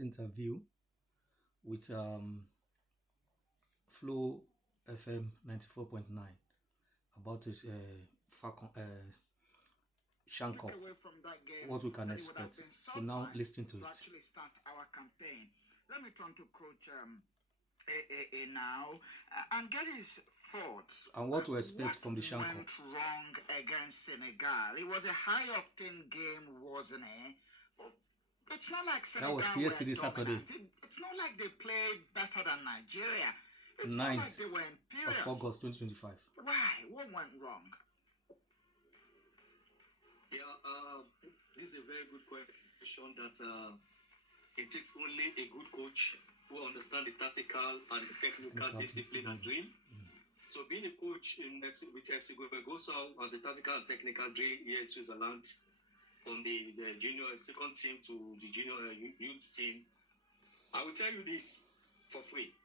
Interview with Flow FM 94.9 about this Falcon Shanko, away from that game, what we can that it would have expect. been So now listen to it. actually start our campaign. Let me turn to Coach A now and get his thoughts. And what to expect from the Shanko. What went wrong against Senegal? It was a high-octane game, wasn't it? It's not like Senegal That was were yesterday, Saturday. dominant. It's not like they played better than Nigeria. It's 9th not like they were imperious. of August 2025. Why? What went wrong? Yeah, this is a very good question that it takes only a good coach who understands the tactical and the technical discipline and drill. So being a coach with S.Eagles as a tactical and technical drill here in Switzerland, from the junior second team to the junior youth team, I will tell you this for free.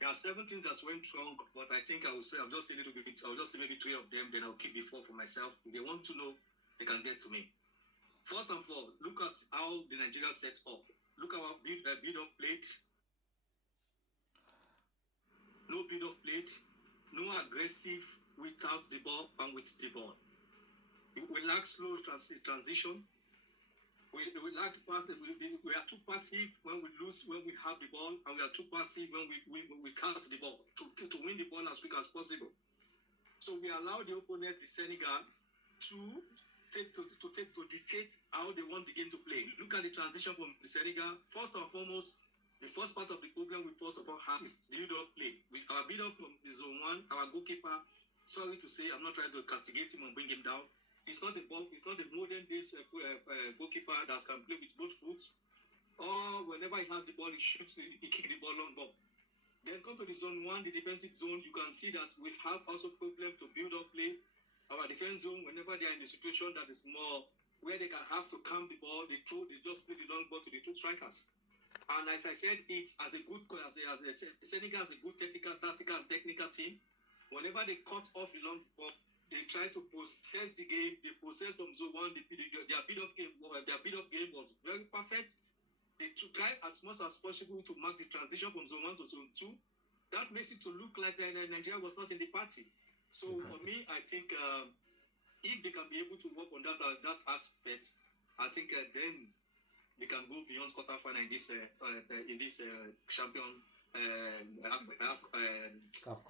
There are 7 things that went wrong, but I think I'll just say a little bit. I'll just say maybe 3 of them, then I'll keep the 4 for myself. If they want to know, they can get to me. First and foremost, look at how the Nigeria sets up. Look at our build-off plate. No build-off plate. No aggressive without the ball and with the ball. We lack slow transition. We lack pass. We are too passive when we lose, when we have the ball, and we are too passive when we touch the ball to win the ball as quick as possible. So we allow the opponent, the Senegal, to dictate how they want the game to play. Look at the transition from the Senegal. First and foremost, the first part of the program we first of all have is the build-off play. With our build-off from the zone 1, our goalkeeper, sorry to say, I'm not trying to castigate him and bring him down. It's not the modern days goalkeeper that can play with both foot. Or whenever he has the ball, he shoots, he kicks the ball long ball. Then come to the zone 1, the defensive zone. You can see that we have also problem to build up play. Our defense zone, whenever they are in a situation that is more where they can have to calm the ball, they just play the long ball to the 2 strikers. And as I said, it's as a good Senegal has a good tactical and technical team. Whenever they cut off the long ball, they try to possess the game. They possess from zone 1. Their build-up game was very perfect. They try as much as possible to mark the transition from zone 1 to zone 2. That makes it to look like Nigeria was not in the party. So for me, I think if they can be able to work on that aspect, I think then they can go beyond quarterfinal in this champion Cup.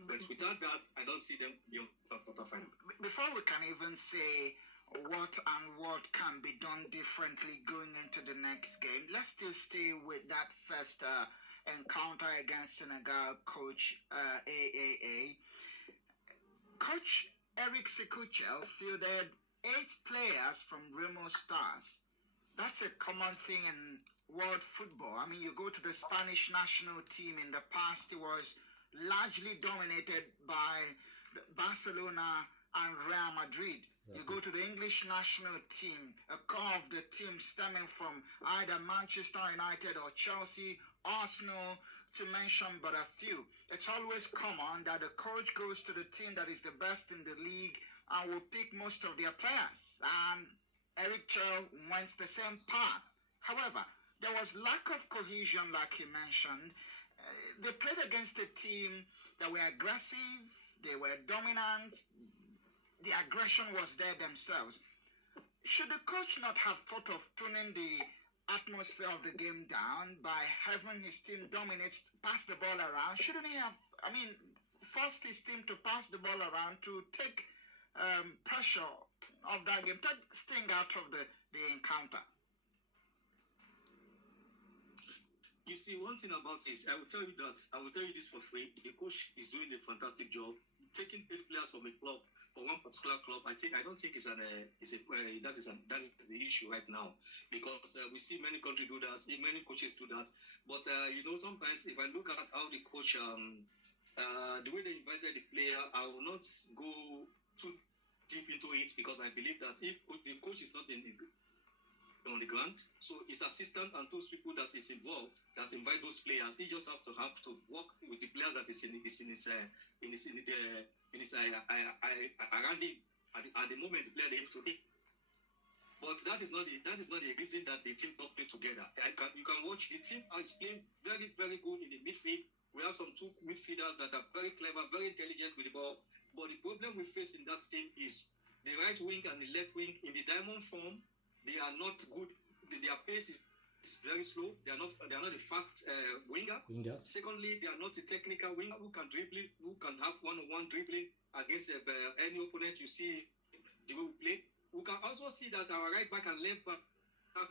But without that, I don't see them beyond quarterfinal. Before we can even say what can be done differently going into the next game, let's still stay with that first encounter against Senegal, Coach AAA. Coach E.S.Chelle fielded 8 players from Remo Stars. That's a common thing in world football. I mean, you go to the Spanish national team in the past, it was largely dominated by Barcelona and Real Madrid. You go to the English national team, a core of the team stemming from either Manchester United or Chelsea, Arsenal, to mention but a few. It's always common that the coach goes to the team that is the best in the league and will pick most of their players. And E.S.Chelle went the same path. However, there was lack of cohesion, like he mentioned. They played against a team that were aggressive, they were dominant, the aggression was there themselves. Should the coach not have thought of tuning the atmosphere of the game down by having his team dominate, pass the ball around? Shouldn't he have, forced his team to pass the ball around to take pressure of that game, take sting out of the encounter? You see, one thing about this, I will tell you this for free. The coach is doing a fantastic job. Taking 8 players from a club, for one particular club, I don't think that is the issue right now, because we see many countries do that, many coaches do that. But sometimes if I look at how the coach, the way they invited the player, I will not go too deep into it, because I believe that if the coach is not on the ground, so his assistant and those people that is involved that invite those players, he just have to work with the player that is around him at the moment the player they have to be. But that is not the reason that the team don't play together. You can watch the team is playing very, very good in the midfield. We have some two midfielders that are very clever, very intelligent with the ball. But the problem we face in that team is the right wing and the left wing in the diamond form. They are not good. Their pace is very slow. They are not the fast winger. Wingers. Secondly, they are not a technical winger who can have one-on-one dribbling against any opponent. You see the way we play. We can also see that our right back and left back,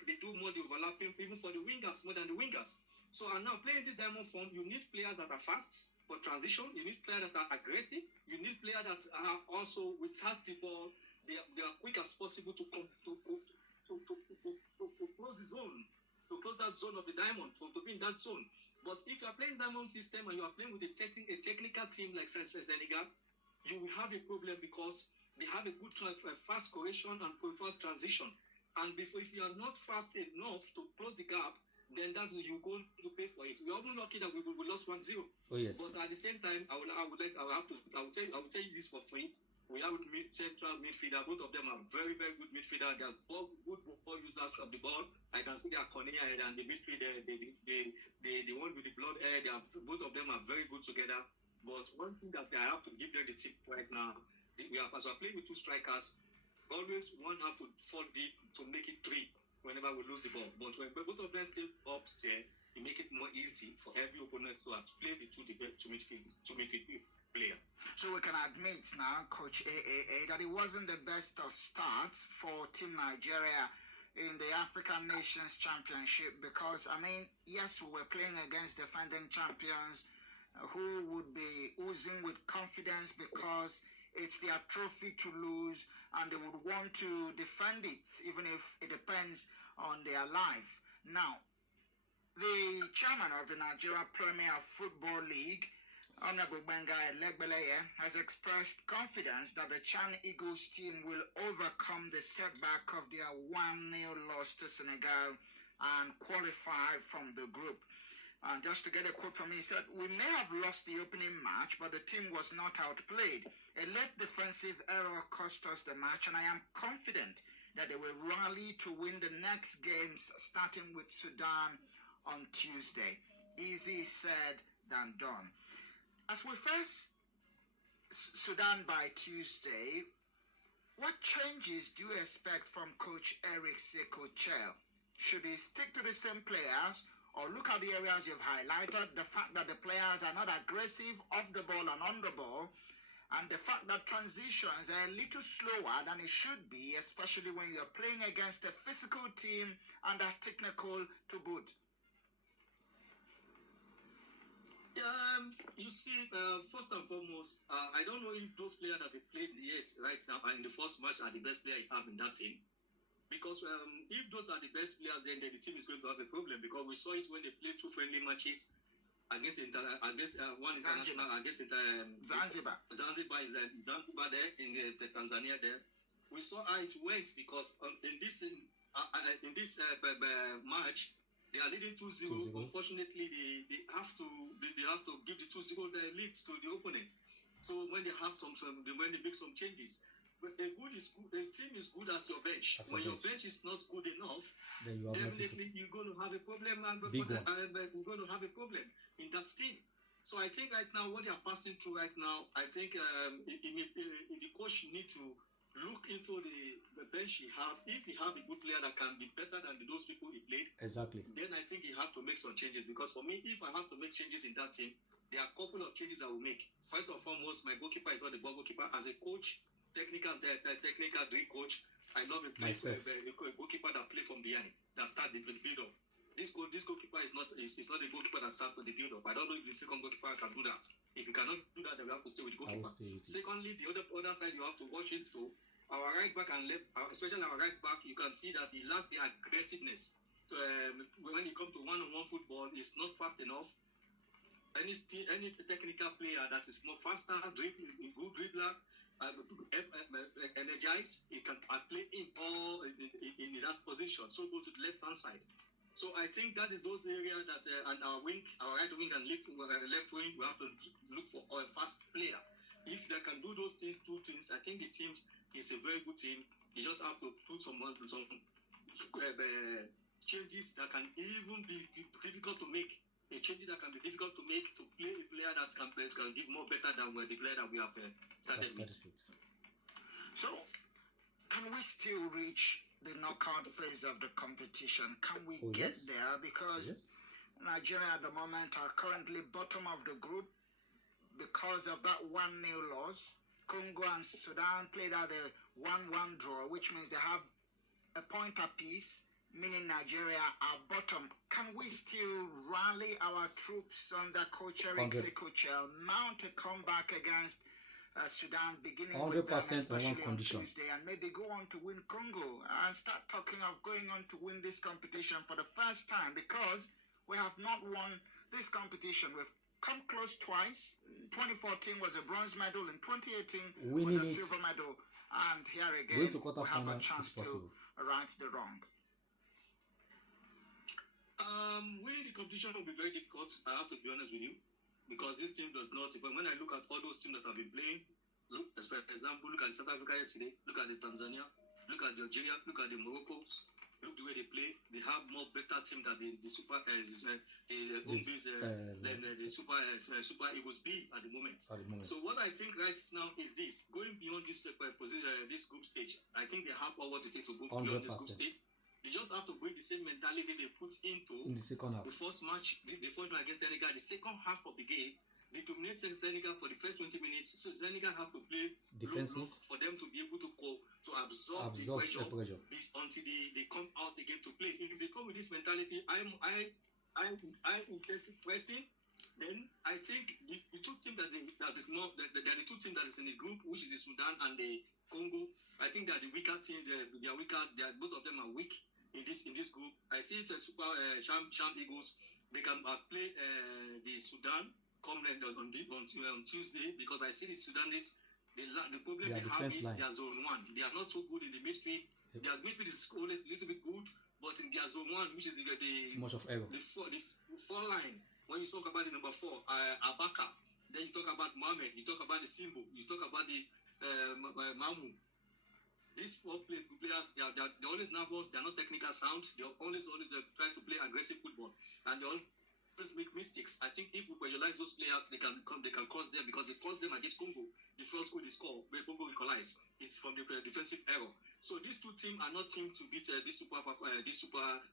they do more the overlapping, even for the wingers, more than the wingers. So, and now playing this diamond form, you need players that are fast for transition. You need players that are aggressive. You need players that are also without the ball. They are quick as possible to close the zone, to close that zone of the diamond, to be in that zone. But if you are playing diamond system and you are playing with a technical team like Senegal, you will have a problem because they have a good fast correction and fast transition. And if you are not fast enough to close the gap, then that's you go to pay for it. We are even lucky that we lost 1-0. Oh yes. But at the same time, I will tell you this for free. We have central midfielder. Both of them are very, very good midfielder. They are good ball users of the ball. I can see their corner and the midfield. The one with the blood air. Both of them are very good together. But one thing that I have to give them the tip right now. As we're playing with two strikers, always one has to fall deep to make it three whenever we lose the ball. But when both of them stay up there, it make it more easy for every opponent to play the two midfield player. So we can admit now, Coach AAA, that it wasn't the best of starts for Team Nigeria in the African Nations Championship because, I mean, yes, we were playing against defending champions who would be oozing with confidence because it's their trophy to lose and they would want to defend it even if it depends on their life. Now, the chairman of the Nigeria Premier Football League, Honorable Benga Elegbeleye, has expressed confidence that the Chan Eagles team will overcome the setback of their 1-0 loss to Senegal and qualify from the group. And just to get a quote from him, he said, "We may have lost the opening match, but the team was not outplayed. A late defensive error cost us the match, and I am confident that they will rally to win the next games, starting with Sudan on Tuesday." Easy said than done. As we face Sudan by Tuesday, what changes do you expect from Coach E.S.Chelle? Should he stick to the same players or look at the areas you've highlighted, the fact that the players are not aggressive off the ball and on the ball, and the fact that transitions are a little slower than it should be, especially when you're playing against a physical team and are technical to boot? You see, first and foremost, I don't know if those players that he played yet right now in the first match are the best player he have in that team. Because if those are the best players, then the team is going to have a problem. Because we saw it when they played two friendly matches against one international against Zanzibar. Zanzibar is Zanzibar there in the Tanzania there. We saw how it went because in this match they are leading 2-0. Unfortunately, they have to give the 2-0 lead to the opponent. So when they have when they make some changes. But the team is good as your bench. When your bench is not good enough, then definitely you're going to have a problem. We're going to have a problem in that team. So I think right now what they are passing through right now, I think the coach needs to look into the bench he has. If he have a good player that can be better than those people he played, exactly, then I think he have to make some changes. Because for me, if I have to make changes in that team, there are a couple of changes I will make. First and foremost, my goalkeeper is not the ball goalkeeper. As a coach, technical drill coach, I love a goalkeeper that play from behind, that start the build up. This goalkeeper is not a goalkeeper that starts for the build up. I don't know if the second goalkeeper can do that. If you cannot do that, then we have to stay with the goalkeeper. Secondly, the other side you have to watch it too. Our right back and left, especially our right back, you can see that he lacked the aggressiveness. When it comes to one-on-one football, he's not fast enough. Any technical player that is more faster, good dribbler, energized, he can play in that position. So go to the left hand side. So I think that is those areas that and our right wing and left wing, we have to look for a fast player. If they can do those two things, I think the team is a very good team. You just have to put some changes that can even be difficult to make. A change that can be difficult to make to play a player that can give more better than the player that we have started with. So, can we still reach the knockout phase of the competition? Can we get there? Because Nigeria at the moment are currently bottom of the group because of that 1-0 loss. Congo and Sudan played out a 1-1 draw, which means they have a point apiece, meaning Nigeria are bottom. Can we still rally our troops under Coach E.S.Chelle, mount a comeback against Sudan, beginning 100% with them, especially on Tuesday, and maybe go on to win Congo and start talking of going on to win this competition for the first time? Because we have not won this competition. We've come close twice. 2014 was a bronze medal, in 2018 was a silver medal, and here again we have a chance to right the wrong. Winning the competition will be very difficult, I have to be honest with you, because this team does not. But when I look at all those teams that have been playing, for example, look at South Africa yesterday, look at the Tanzania, look at the Algeria, look at the Moroccos, look the way they play. They have more better team than the Super Super Eagles B at the moment. So what I think right now is this: going beyond this this group stage, I think they have all what it takes to go beyond this group stage. They just have to bring the same mentality they put into in the second half. The first match against Senegal. The second half of the game, they dominate Senegal for the first 20 minutes. So Senegal have to play defensive for them to be able to absorb the pressure until they come out again to play. If they come with this mentality, I'm interested question. Then I think the two teams that are the two teams that is in the group, which is the Sudan and the Congo. I think that the weaker team, they are weaker. Both of them are weak in this group. I see the Super Champ Eagles, they can play the Sudan come on Tuesday, because I see the Sudanese. The problem they have is their zone 1. They are not so good in the midfield. Yep. Their midfield is always a little bit good, but in their zone 1, which is the four line. When you talk about the number 4, Abaka, then you talk about Mohamed, you talk about the Simbo, you talk about the Mamu. These 4 players, they're always nervous. They're not technical sound. They always try to play aggressive football, and they always make mistakes. I think if we visualize those players, they can cause them, because they caused them against Congo. The first goal they score, where Congo equalized, it's from the defensive error. So these two teams are not teams to beat this Super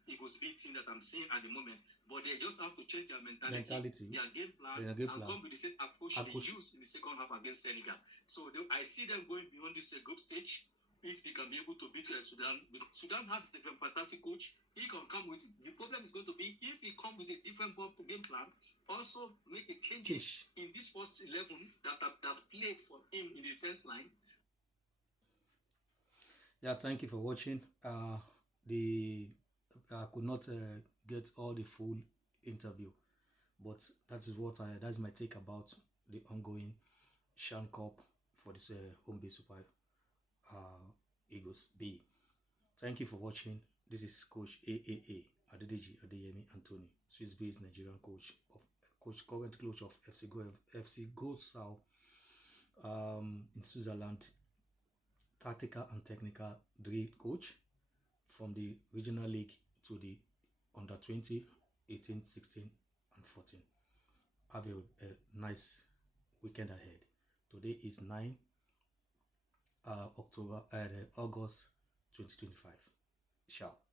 Eagles B team that I'm seeing at the moment. But they just have to change their mentality. Their game plan, and come with the same approach they used in the second half against Senegal. So I see them going beyond this group stage. If they can be able to beat Sudan, because Sudan has a fantastic coach. He can come with it. The problem is going to be if he comes with a different game plan, also make a changes in this first 11 that played for him in the defense line. Yeah, thank you for watching. I could not get all the full interview, but that's my take about the ongoing Shan Cup for this home base Super Eagles B. Thank you for watching. This is Coach AAA Adedeji Adeyemi Anthony, Swiss-based Nigerian current coach of FC Gossau in Switzerland, tactical and technical drill coach from the regional league to the under 20, 18, 16, and 14. Have a nice weekend ahead. Today is 9 August 2025. Ciao.